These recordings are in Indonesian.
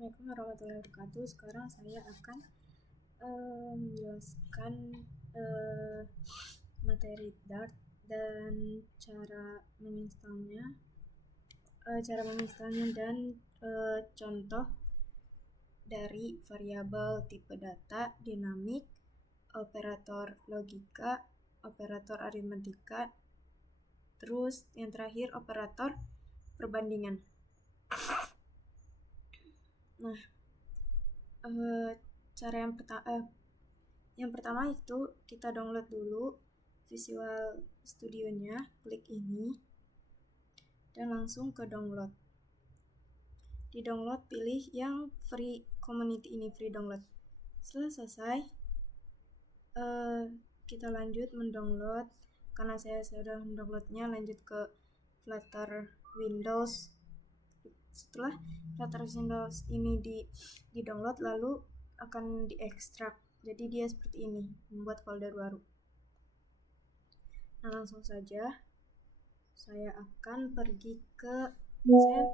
Assalamualaikum warahmatullahi wabarakatuh. Sekarang saya akan menjelaskan materi Dart dan cara menginstalnya, dan contoh dari variabel tipe data, dinamik, operator logika, operator aritmatika, terus yang terakhir operator perbandingan. Nah, cara yang pertama itu kita download dulu Visual Studio-nya, klik ini dan langsung ke download. Di download pilih yang free community ini, free download. Setelah selesai, kita lanjut mendownload. Karena saya sudah mendownloadnya, lanjut ke Flutter Windows. Setelah Flutter Windows ini di download, lalu akan diekstrak. Jadi dia seperti ini, membuat folder baru. Nah, langsung saja saya akan pergi ke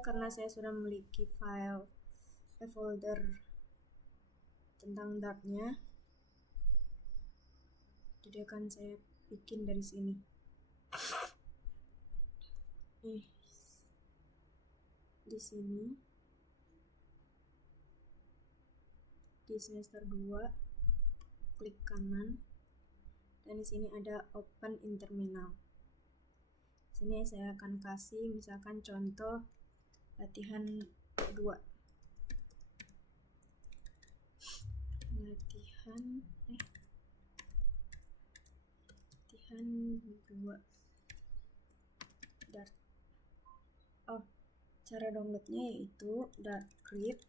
karena saya sudah memiliki folder tentang Dart-nya. Jadi akan saya bikin dari sini. Di sini di semester 2 klik kanan dan di sini ada open in terminal. Sini saya akan kasih misalkan contoh latihan 2. Latihan 2 Dart. Cara downloadnya yaitu Dart-Grid.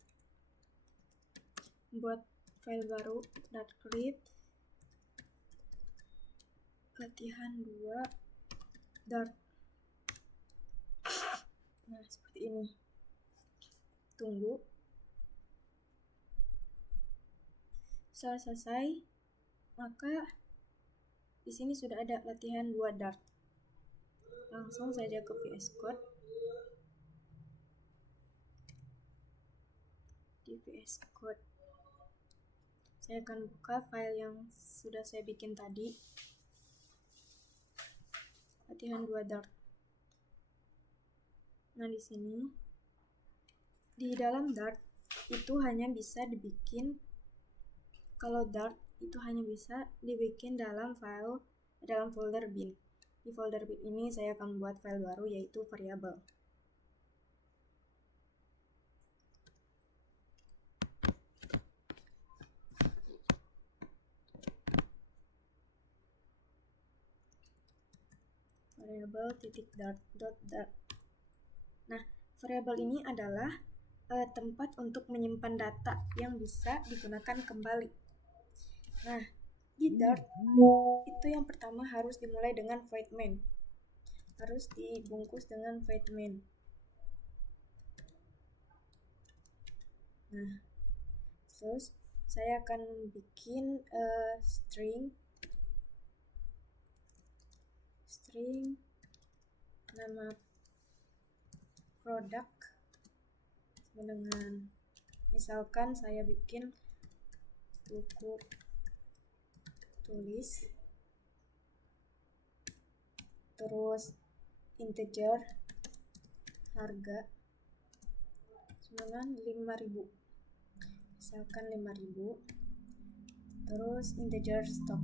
Buat file baru Dart-Grid latihan 2 Dart. Nah, seperti ini. Tunggu. Setelah selesai, maka di sini sudah ada latihan 2 Dart. Langsung saja ke VS Code. Di VS Code saya akan buka file yang sudah saya bikin tadi, latihan 2 Dart. Nah, di sini di dalam Dart itu hanya bisa dibikin, kalau Dart itu hanya bisa dibikin dalam folder bin. Di folder bin ini saya akan buat file baru yaitu variabel. Variabel.dart. Nah, variabel ini adalah tempat untuk menyimpan data yang bisa digunakan kembali. Nah, di Dart itu yang pertama harus dimulai dengan void main. Harus dibungkus dengan void main. Nah, terus saya akan bikin string nama produk dengan misalkan saya bikin buku tulis, terus integer harga dengan 5.000, misalkan 5.000, terus integer stok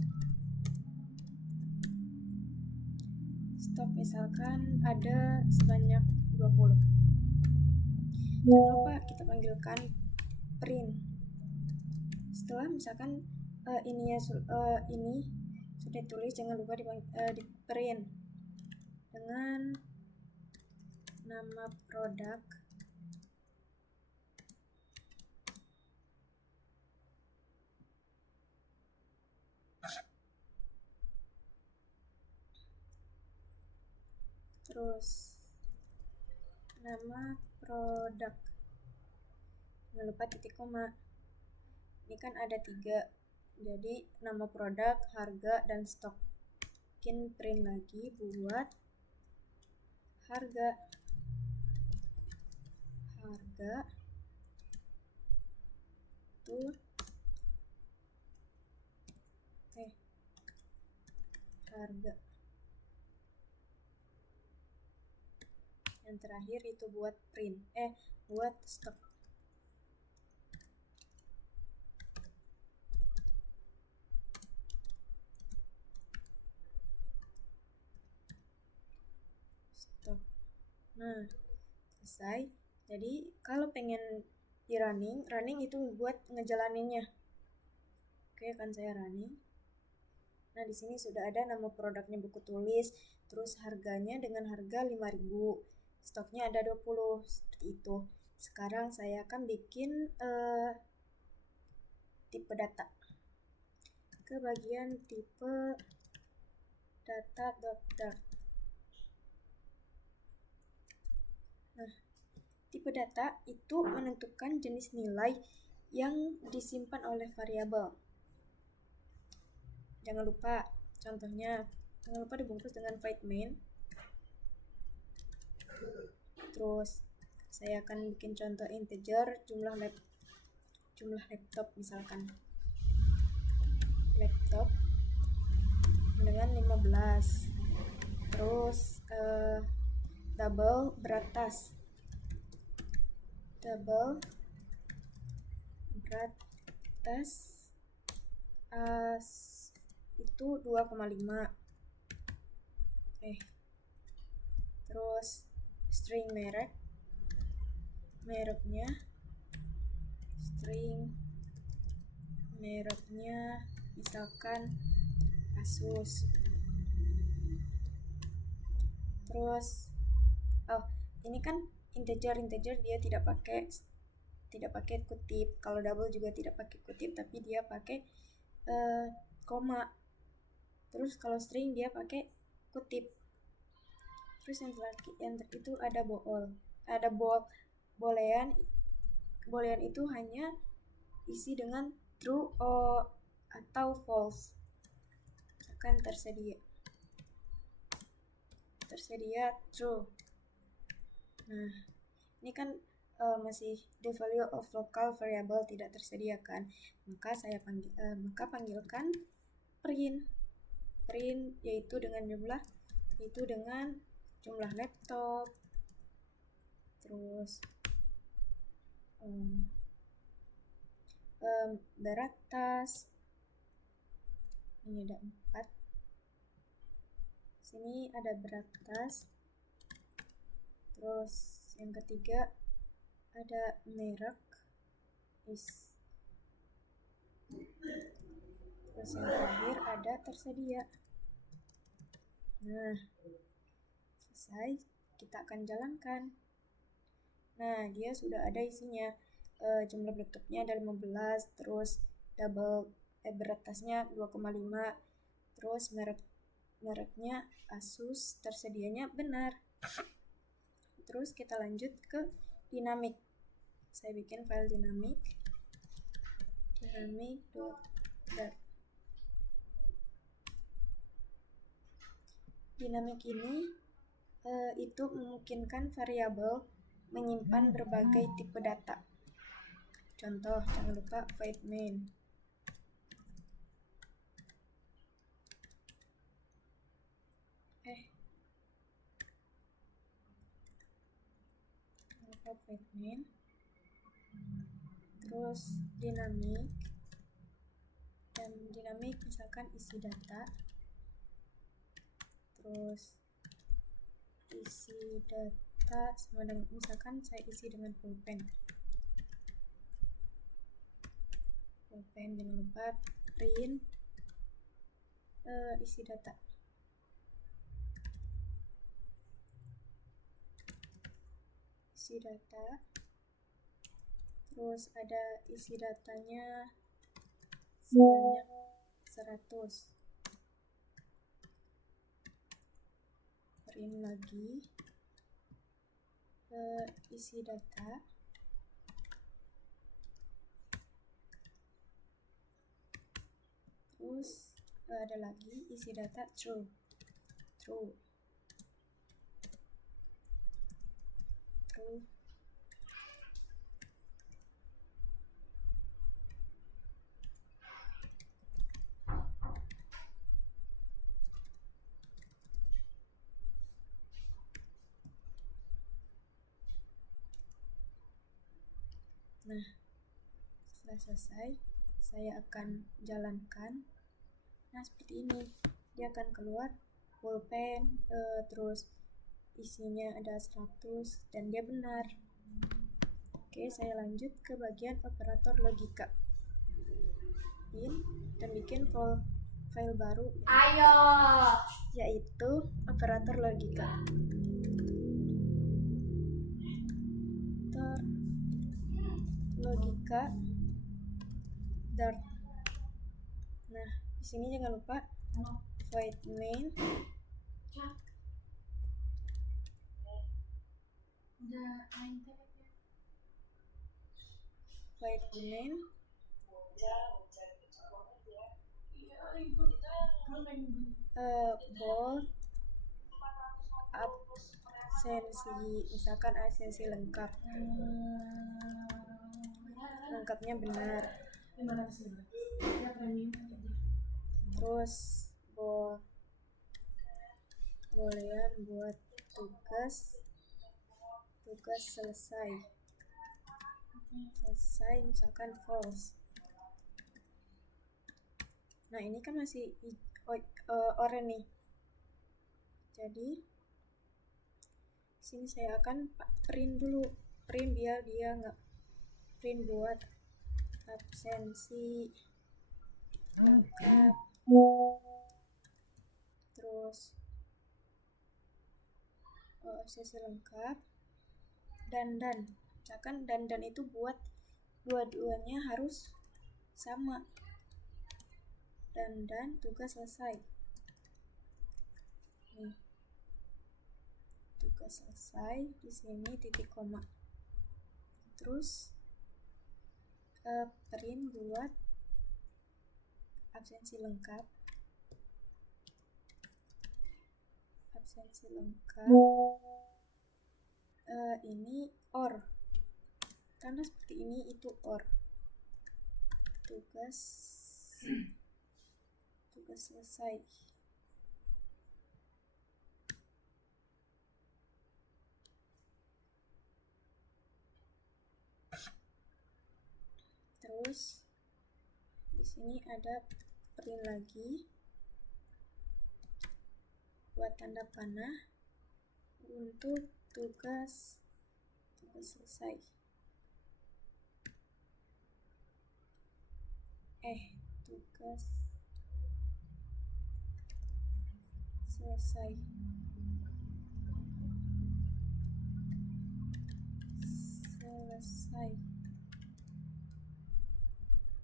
misalkan ada sebanyak 20. Jangan lupa kita panggilkan print. Setelah misalkan ini sudah ditulis, jangan lupa di print dengan nama produk terus nama produk, jangan lupa titik koma. Ini kan ada 3, jadi nama produk, harga, dan stok. Bikin print lagi buat harga itu harga. Yang terakhir itu buat buat stok. Nah, selesai. Jadi kalau pengen di running itu buat ngejalaninnya. Oke, akan saya running. Nah, di sini sudah ada nama produknya buku tulis, terus harganya dengan harga 5.000. Stoknya ada 20, seperti itu. Sekarang saya akan bikin tipe data. Ke bagian tipe data.dart. Nah, tipe data itu menentukan jenis nilai yang disimpan oleh variabel. Jangan lupa, contohnya, jangan lupa dibungkus dengan void main. Terus saya akan bikin contoh integer jumlah laptop, misalkan laptop dengan 15. Terus double berat tas itu 2,5. Terus string mereknya misalkan Asus. Terus ini kan integer dia tidak pakai kutip. Kalau double juga tidak pakai kutip, tapi dia pakai koma. Terus kalau string dia pakai kutip. Terus yang itu ada boolean itu hanya isi dengan true atau false. Akan tersedia true. Nah, ini kan masih the value of local variable tidak tersedia kan, maka panggilkan print yaitu dengan jumlah laptop. Terus berat tas, ini ada 4. Sini ada berat tas. Terus yang ketiga ada merek terus yang terakhir ada tersedia. Nah, selesai, kita akan jalankan. Nah, dia sudah ada isinya. Jumlah laptopnya ada 15, terus berat tasnya 2,5, terus mereknya Asus, tersedianya benar. Terus kita lanjut ke dinamik. Saya bikin file dinamik.dart. Dinamik ini itu memungkinkan variabel menyimpan berbagai tipe data. Contoh, jangan lupa void main. Void main. Terus dinamik, dan dinamik misalkan isi data. Terus isi data sama dengan, misalkan saya isi dengan pulpen. Jangan lupa print isi data. Terus ada isi datanya sebanyak 100. Print lagi isi data. Terus ada lagi isi data true. Nah, setelah selesai, saya akan jalankan. Nah, seperti ini. Dia akan keluar pulpen, terus isinya ada 100 dan dia benar. Oke, saya lanjut ke bagian operator logika. Dan bikin file baru yaitu operator logika. Logika Dart. Nah, di sini jangan lupa void main bold absensi, misalkan absensi lengkapnya benar. Terus boolean buat tugas selesai misalkan false. Nah, ini kan masih oranye nih, jadi sini saya akan print biar dia nggak print buat absensi lengkap. Terus absensi lengkap dan misalkan dan itu buat dua-duanya harus sama. Dan tugas selesai. Nih, tugas selesai, di sini titik koma. Terus print buat absensi lengkap. Ini OR, karena seperti ini itu OR. Tugas selesai. Terus di sini ada print lagi buat tanda panah untuk tugas selesai. Tugas selesai.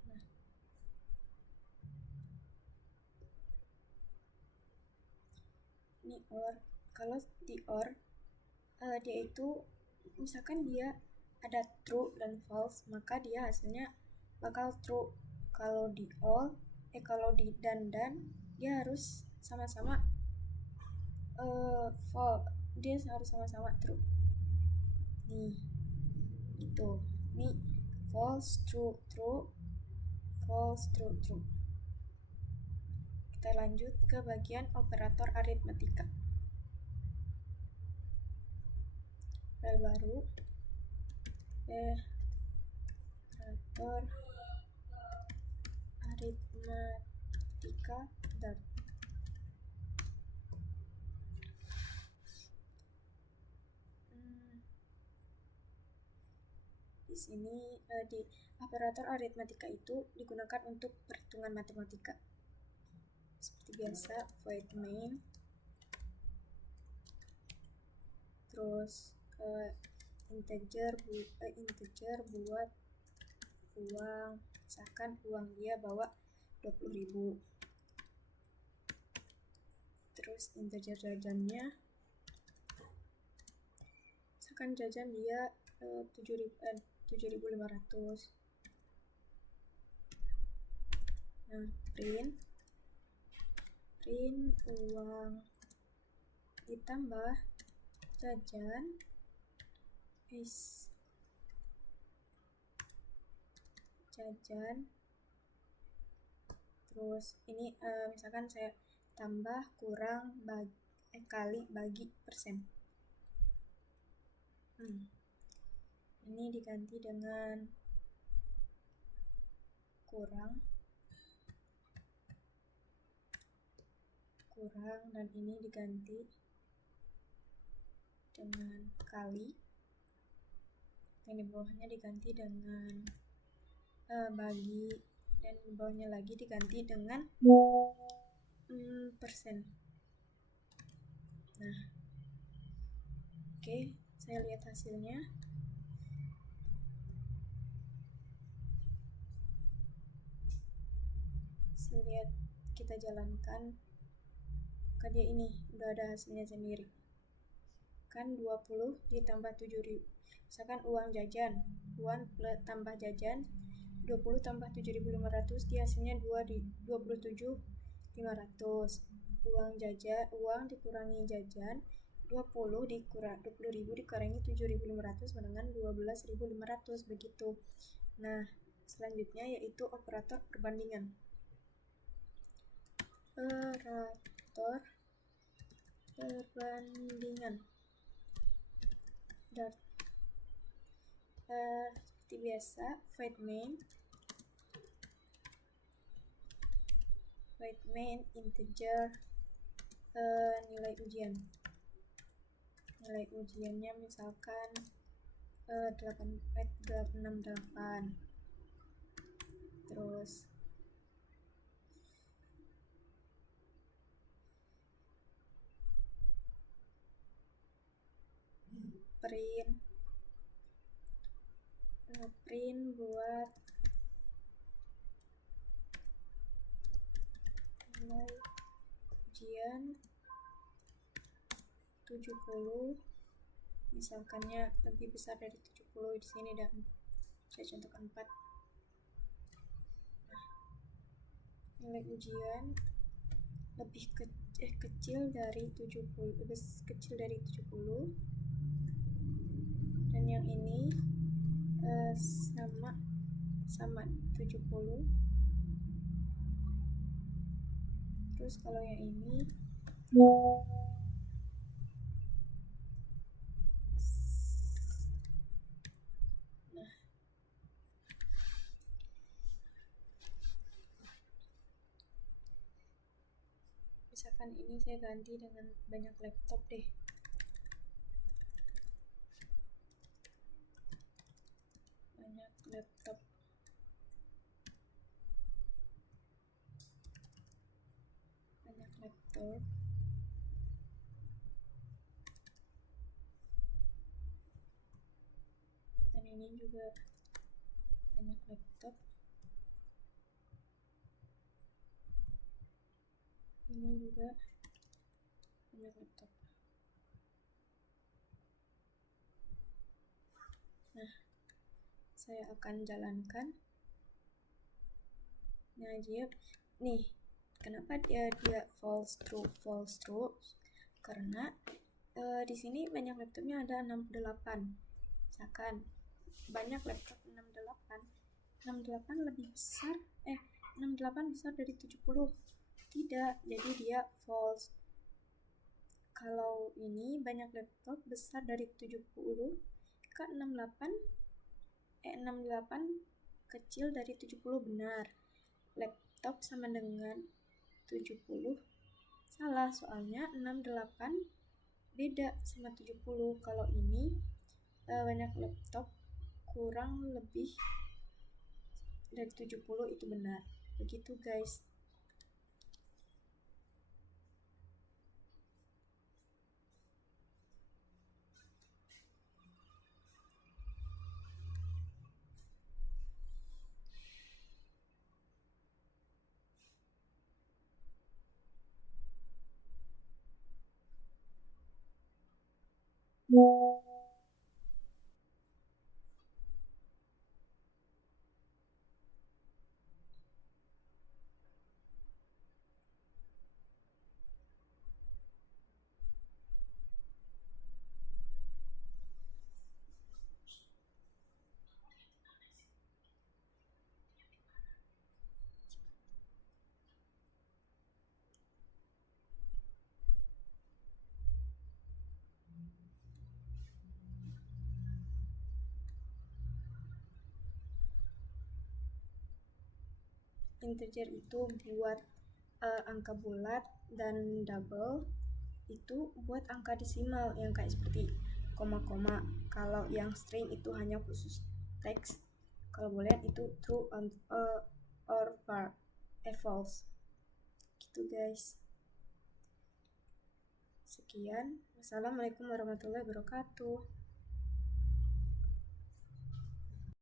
Nah, ini OR. Kalau di OR dia itu misalkan dia ada true dan false, maka dia hasilnya bakal true. Kalau di dan dia harus sama-sama false, dia harus sama-sama true. Nih, itu. Nih, false, true, false, true. Kita lanjut ke bagian operator aritmetika. File baru, operator aritmetika Dart. Di sini di operator aritmetika itu digunakan untuk perhitungan matematika. Seperti biasa, void main, terus integer buat uang, misalkan uang dia bawa 20.000. Terus integer jajannya, misalkan jajan dia 7.500. Nah, print uang ditambah jajan terus ini misalkan saya tambah kurang kali bagi persen. Ini diganti dengan kurang dan ini diganti dengan kali, yang di bawahnya diganti dengan bagi, dan di bawahnya lagi diganti dengan persen. Nah, oke, saya lihat hasilnya. Saya lihat kita jalankan ke dia, ini udah ada hasilnya sendiri kan. 20 ditambah 7.000, misalkan uang tambah jajan 20 tambah 7.500, dia hasilnya 27.500. Uang dikurangi jajan 20.000 dikurangi 7.500 dengan 12.500, begitu. Nah, selanjutnya yaitu operator perbandingan. Dart. Seperti biasa, void main integer nilai ujiannya misalkan 668. Terus print buat nilai ujian 70, misalkannya lebih besar dari 70. Di sini saya contohkan 4. Nah, nilai ujian lebih kecil dari 70, dan yang ini sama 70. Terus kalau yang ini misalkan ini saya ganti dengan banyak laptop deh. Banyak laptop. Dan ini juga banyak laptop. Ini juga banyak laptop. Nah, saya akan jalankan. Nah, nih, kenapa dia false true? Karena di sini banyak laptopnya ada 68. Misalkan banyak laptop 68 lebih besar 68 besar dari 70. Tidak, jadi dia false. Kalau ini banyak laptop besar dari 70, ke 68 kecil dari 70, benar. Laptop sama dengan 70 salah, soalnya 68 beda sama 70. Kalau ini banyak laptop kurang lebih dari 70 itu benar. Begitu guys. integer itu buat angka bulat, dan double itu buat angka desimal yang kayak seperti koma-koma. Kalau yang string itu hanya khusus teks. Kalau boolean itu true or false. Gitu guys. Sekian. Wassalamualaikum warahmatullahi wabarakatuh.